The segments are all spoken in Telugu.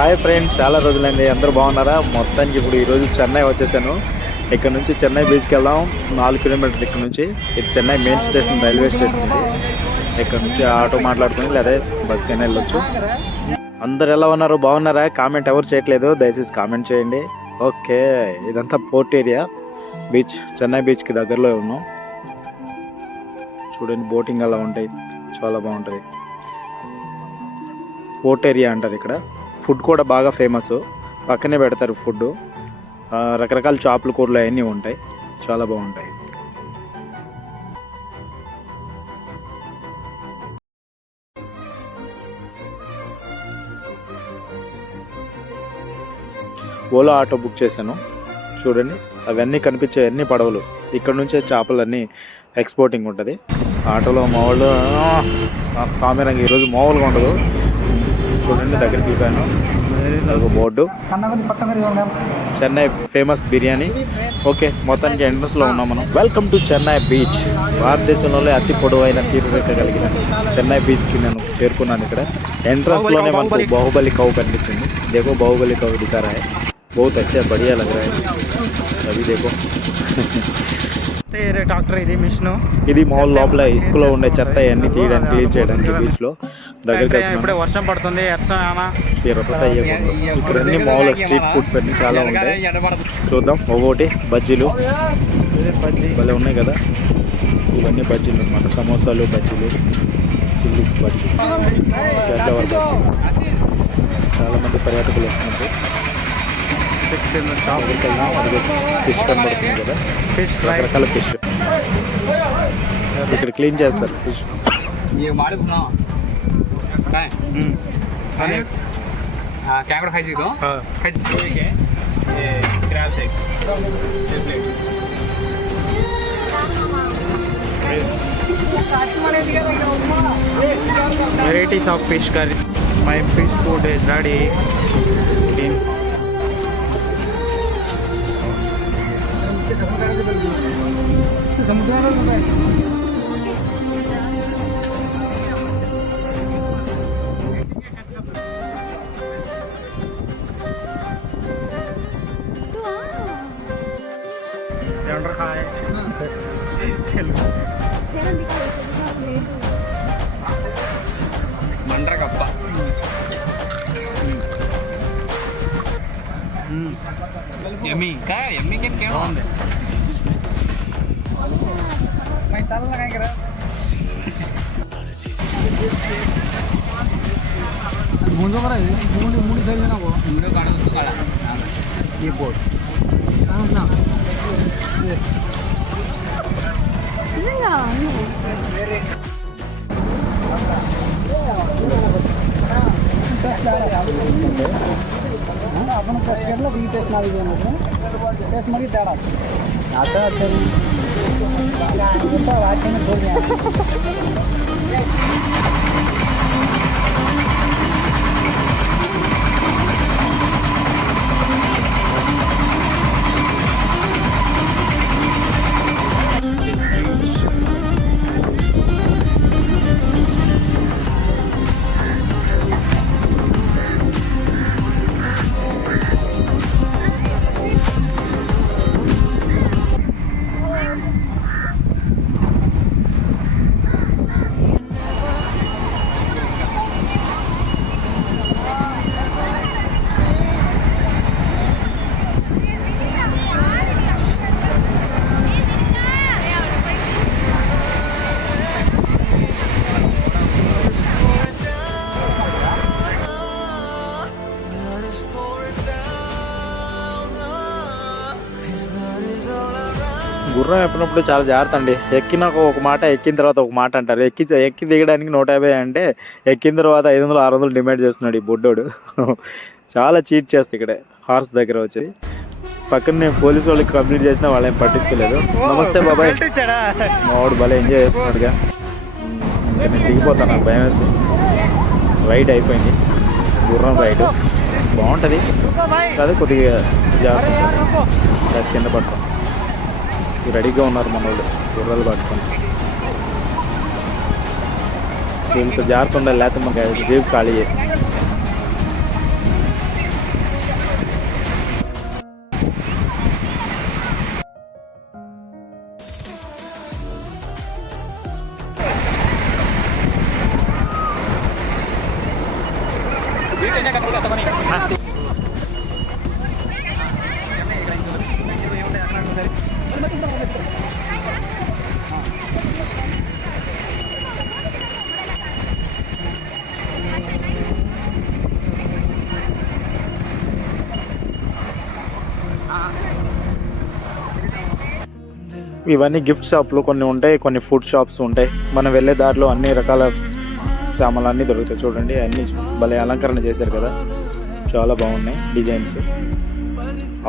హాయ్ ఫ్రెండ్స్, చాలా రోజులైంది. అందరూ బాగున్నారా? మొత్తానికి ఇప్పుడు ఈరోజు చెన్నై వచ్చేసాను. ఇక్కడ నుంచి చెన్నై బీచ్కి వెళ్దాం. 4 కిలోమీటర్లు ఇక్కడ నుంచి. ఇది Chennai main station, railway station. ఇది ఇక్కడ నుంచి ఆటో మాట్లాడుకుని లేదా బస్కైనా వెళ్ళొచ్చు. అందరు ఎలా ఉన్నారు? బాగున్నారా? కామెంట్ ఎవరు చేయట్లేదు, దయచేసి కామెంట్ చేయండి. ఓకే, ఇదంతా పోర్ట్ ఏరియా. బీచ్, చెన్నై బీచ్కి దగ్గరలో ఉన్నాం. చూడండి, బోటింగ్ అలా ఉంటాయి, చాలా బాగుంటుంది. పోర్ట్ ఏరియా అంటారు ఇక్కడ. ఫుడ్ కూడా బాగా ఫేమస్, పక్కనే పెడతారు ఫుడ్. రకరకాల చేపల కూరలు అవన్నీ ఉంటాయి, చాలా బాగుంటాయి. ఓలా ఆటో బుక్ చేశాను. చూడండి, అవన్నీ కనిపించే అన్ని పడవలు. ఇక్కడ నుంచే చేపలన్నీ ఎక్స్పోర్టింగ్ ఉంటుంది. ఆటోలో మామూలు స్వామి రంగు ఈరోజు మామూలుగా ఉండదు. చూడండి, దగ్గరికి వెళ్ళాను. ఒక board, Chennai famous biryani. Okay, మొత్తానికి ఎంట్రన్స్లో ఉన్నాం మనం. Welcome to Chennai beach. భారతదేశంలోనే అతి పొడవైన తీరరేఖ కలిగిన చెన్నై బీచ్కి నేను చేరుకున్నాను. ఇక్కడ ఎంట్రన్స్లోనే మనకు బాహుబలి కౌ కనిపించింది. देखो బాహుబలి కౌ दिखा रहा है, बहुत अच्छा बढ़िया लग रहा है. अभी देखो ట్రాక్టర్ ఇది మిషన్. ఇది మాల్ లోపల ఇసుకలో ఉండే చెత్త అన్ని తీయడానికి, క్లీన్ చేయడానికి బీచ్ లో దగ్గరికి. ఇప్పుడే వర్షం పడుతుంది. ఇక్కడ అన్ని మాల్ స్ట్రీట్ ఫుడ్స్ అన్ని చాలా ఉంటాయి. చూద్దాం ఒక్కొక్కటి. బజ్జీలు భలే ఉన్నాయి కదా, ఇవన్నీ బజ్జీలు అన్నమాట. సమోసాలు, బజ్జీలు, చిల్లీస్ బజ్జీ, పెద్దవాళ్ళ బజ్జీ. చాలా మంది పర్యాటకులు వస్తున్నారు. ఫిష్ కనబడుతుంది కదా, ఫిష్, రకరకాల ఫిష్ ఇక్కడ క్లీన్ చేస్తారు. Fish varieties of fish curry. My fish food is ready. మండ్రగప్ప यम्मी काय यम्मी केम केव्हा ఉంది मैं चल ना काय करा मुंडो करा मुंडी मुंडी साइड ना वो मुंडो काढा तो काढा ये बोर्ड हां ना निंगा अपन केरला बी टेस्ट ಮಾಡಿ टेस्ट ಮಾಡಿ ತೇಡ आता चल वाचने छोड़ दिया. గుర్రం ఎప్పినప్పుడు చాలా జాగ్రత్త అండి. ఎక్కినాక ఒక మాట, ఎక్కిన తర్వాత ఒక మాట అంటారు. ఎక్కి దిగడానికి 150 అంటే ఎక్కిన తర్వాత 500 600 డిమాండ్ చేస్తున్నాడు ఈ బొడ్డోడు. చాలా చీట్ చేస్తే ఇక్కడ హార్స్ దగ్గర వచ్చి. పక్కన నేను పోలీసు వాళ్ళకి కంప్లీట్ చేసినా వాళ్ళేం పట్టించుకోలేదు. నమస్తే బాబాయ్. మా వాడు భలే ఎంజాయ్ చేస్తున్నాడుగా. ఇంకా నేను దిగిపోతాను, నాకు భయం వేస్తుంది. రైడ్ అయిపోయింది, గుర్రం రైడ్ బాగుంటుంది కాదు, కొద్దిగా జాగ్రత్త కింద పడతాం. రెడీగా ఉన్నారు మన వాళ్ళు గుర్రాలు పట్టుకొని. దీంతో జాగ్రత్త ఉండాలి, లేకపోతే మాకు జీప్ ఖాళీ చేయాలి. ఇవన్నీ గిఫ్ట్ షాప్లు కొన్ని ఉంటాయి, కొన్ని ఫుడ్ షాప్స్ ఉంటాయి. మనం వెళ్ళే దారిలో అన్ని రకాల సామాన్లు అన్నీ దొరుకుతాయి. చూడండి అన్నీ భలే అలంకరణ చేశారు కదా, చాలా బాగున్నాయి డిజైన్స్.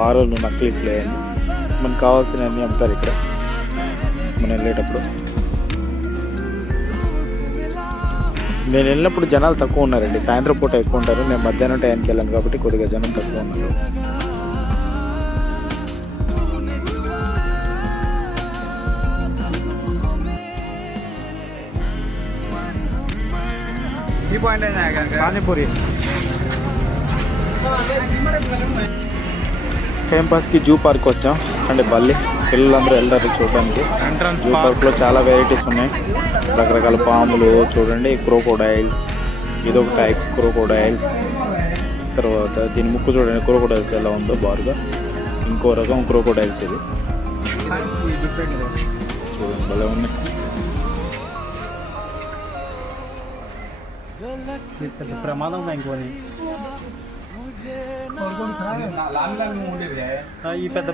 ఆరోలు నక్లీస్లే అన్నీ మనకు కావాల్సినవన్నీ అమ్ముతారు ఇక్కడ మనం వెళ్ళేటప్పుడు. నేను వెళ్ళినప్పుడు జనాలు తక్కువ ఉన్నారండి, సాయంత్రం పూట ఎక్కువ ఉంటారు. నేను మధ్యాహ్నం టైంకి వెళ్ళాను కాబట్టి కొద్దిగా జనం తక్కువ ఉన్నారు. పానీపూరి టైంపాస్కి జూ పార్క్ వచ్చాం. అంటే బల్లి పిల్లలందరూ వెళ్తారు చూడడానికి. జూ పార్క్లో చాలా వెరైటీస్ ఉన్నాయి, రకరకాల పాములు చూడండి, క్రోకోడైల్స్, ఇదొక టైప్ క్రోకోడైల్స్. తర్వాత దీని ముక్కు చూడండి, క్రోకోడైల్స్ ఎలా ఉందో బారుగా. ఇంకో రకం క్రోకోడైల్స్ ఇది చూడండి, భలే ఉన్నాయి. ప్రమాదం ఇంకోని ఈ పెద్ద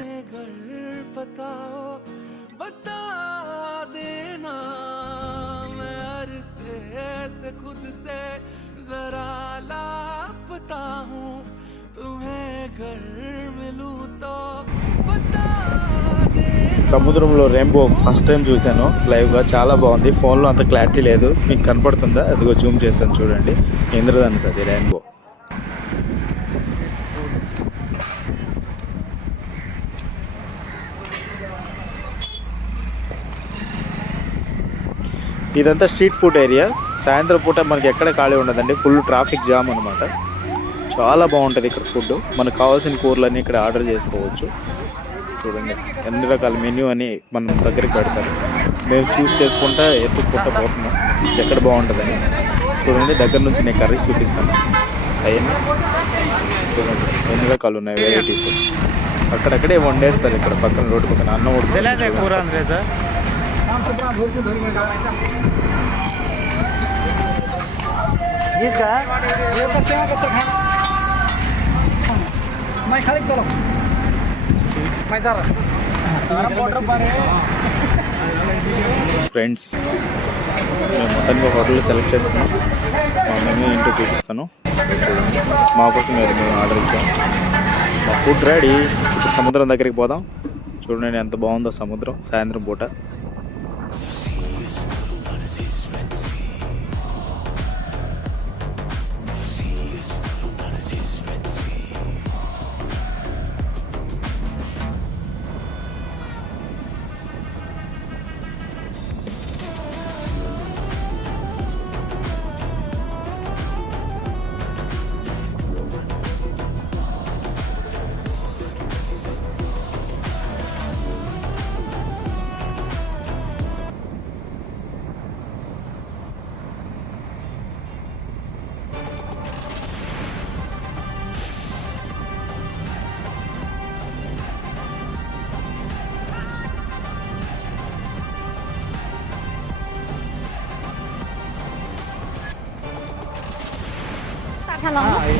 సముద్రంలో రెయిన్బో ఫస్ట్ టైం చూశాను లైవ్గా, చాలా బాగుంది. ఫోన్లో అంత క్లారిటీ లేదు, మీకు కనపడుతుందా? అదిగో జూమ్ చేశాను చూడండి, ఇంద్రధనుస్ అది రెయిన్బో. ఇదంతా స్ట్రీట్ ఫుడ్ ఏరియా. సాయంత్రం పూట మనకి ఎక్కడ ఖాళీ ఉండదండి, ఫుల్ ట్రాఫిక్ జామ్ అనమాట. చాలా బాగుంటుంది ఇక్కడ ఫుడ్. మనకు కావాల్సిన కూరలన్నీ ఇక్కడ ఆర్డర్ చేసుకోవచ్చు. చూడండి ఎన్ని రకాల మెన్యూ అని మనం దగ్గరికి పెడతారు. మేము చూస్ చేసుకుంటా ఎత్తుకుంటా పోతున్నాం ఎక్కడ బాగుంటుందని. చూడండి దగ్గర నుంచి నేను కర్రీస్ చూపిస్తాను. అవన్నీ చూడండి ఎన్ని రకాలు ఉన్నాయి వెరైటీస్. అక్కడక్కడే వండేస్తారు ఇక్కడ పక్కన రోడ్డు పక్కన అన్నం ఉడుకుతుంది. కూర అంటే సార్ ఫ్రెండ్స్ మేము మొత్తానికి హోటల్ సెలెక్ట్ చేసుకున్నాం. మా మెనూ ఏంటో చూపిస్తాను చూడండి. మా కోసం మేము ఆర్డర్ ఇచ్చాం. మా ఫుడ్ రెడీ. ఇప్పుడు సముద్రం దగ్గరికి పోదాం. చూడండి ఎంత బాగుందో సముద్రం సాయంత్రం పూట.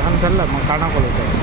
हम चल मकाना को लेते हैं.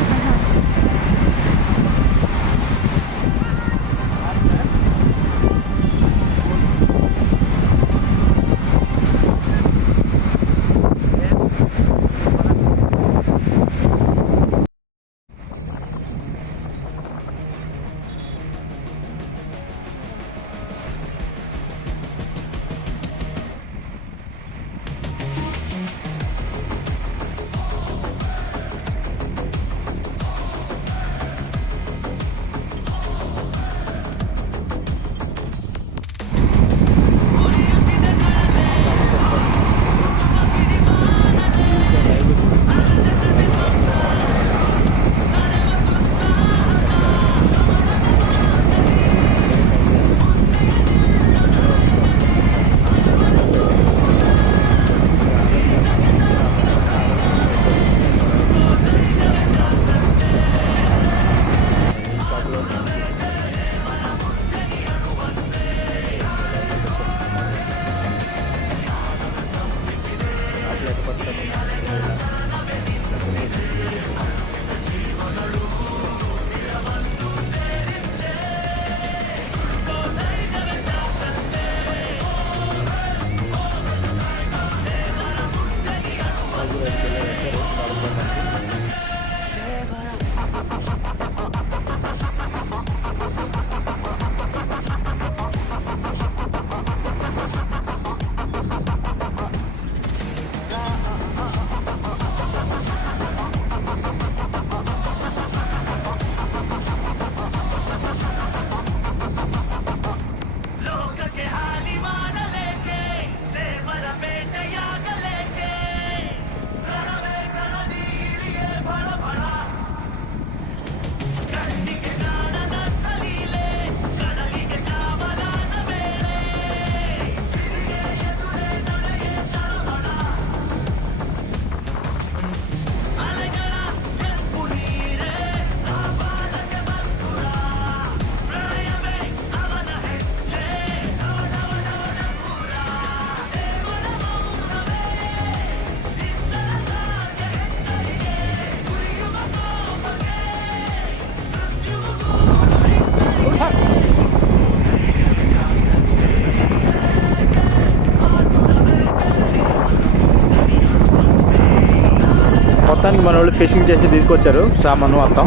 మన వాళ్ళు ఫిషింగ్ చేసి తీసుకొచ్చారు సామాను మొత్తం.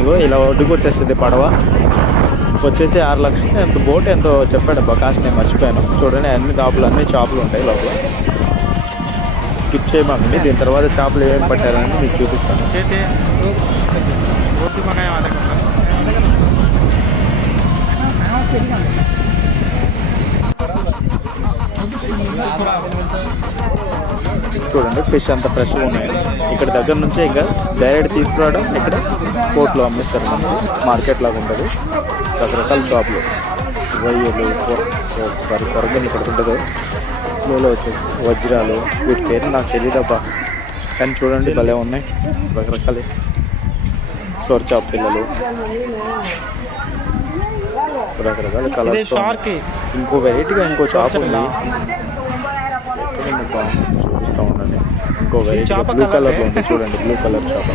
ఇగో ఇలా ఒడ్డుకు వచ్చేస్తుంది పడవ. వచ్చేసి 6 లక్షలు ఎంత బోట్ ఎంతో చెప్పాడు అబ్బా, కాస్ట్ నేను మర్చిపోయాను. చూడండి అన్ని అన్ని చేపలు ఉంటాయి లోపల. స్కిప్ చేయమండి, దీని తర్వాత చేపలు ఏమేమి పట్టారని మీకు చూపిస్తాను. చూడండి ఫిష్ అంత ఫ్రెష్గా ఉన్నాయి. ఇక్కడ దగ్గర నుంచే ఇంకా డైరెక్ట్ తీసుకురావడం, ఇక్కడ పోర్ట్లో అమ్మిస్తారు. మనకి మార్కెట్ లాగా ఉంటుంది. రకరకాల షాపులు, రొయ్యలు, కొరగని ఇక్కడ ఉంటుంది. ఫ్లోలో వచ్చేసి వజ్రాలు, వీటి పేరు నాకు తెలియదబ్బా, కానీ చూడండి భలే ఉన్నాయి. రకరకాల సోర్ చాప్ పిల్లలు, రకరకాల కలర్స్. ఇంకో వెరైటీగా ఇంకో చాప్ ఉంది, చూపిస్తూ ఉండండి. ఇంకో వెరైటీ బ్లూ కలర్లో ఉంది చూడండి. బ్లూ కలర్ చేప,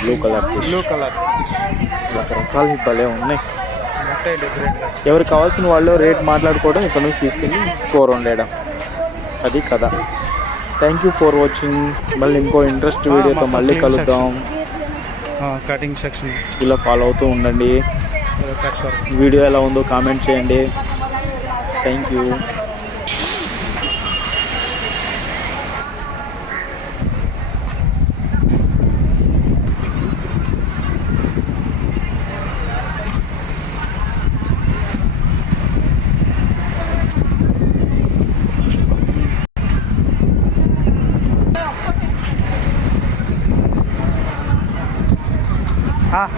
బ్లూ కలర్ ఫిష్, రకరకాలు భలే ఉన్నాయి. ఎవరికి కావాల్సిన వాళ్ళు రేట్ మాట్లాడుకోవడం, ఇక్కడ నుంచి తీసుకెళ్ళి కూర వండేయడం, అది కదా. Thank you for watching. మళ్ళీ ఇంకో ఇంట్రెస్ట్ వీడియోతో మళ్ళీ కలుద్దాం. కటింగ్ సెక్షన్ ఇలా ఫాలో అవుతూ ఉండండి. వీడియో ఎలా ఉందో కామెంట్ చేయండి. Thank you. हाँ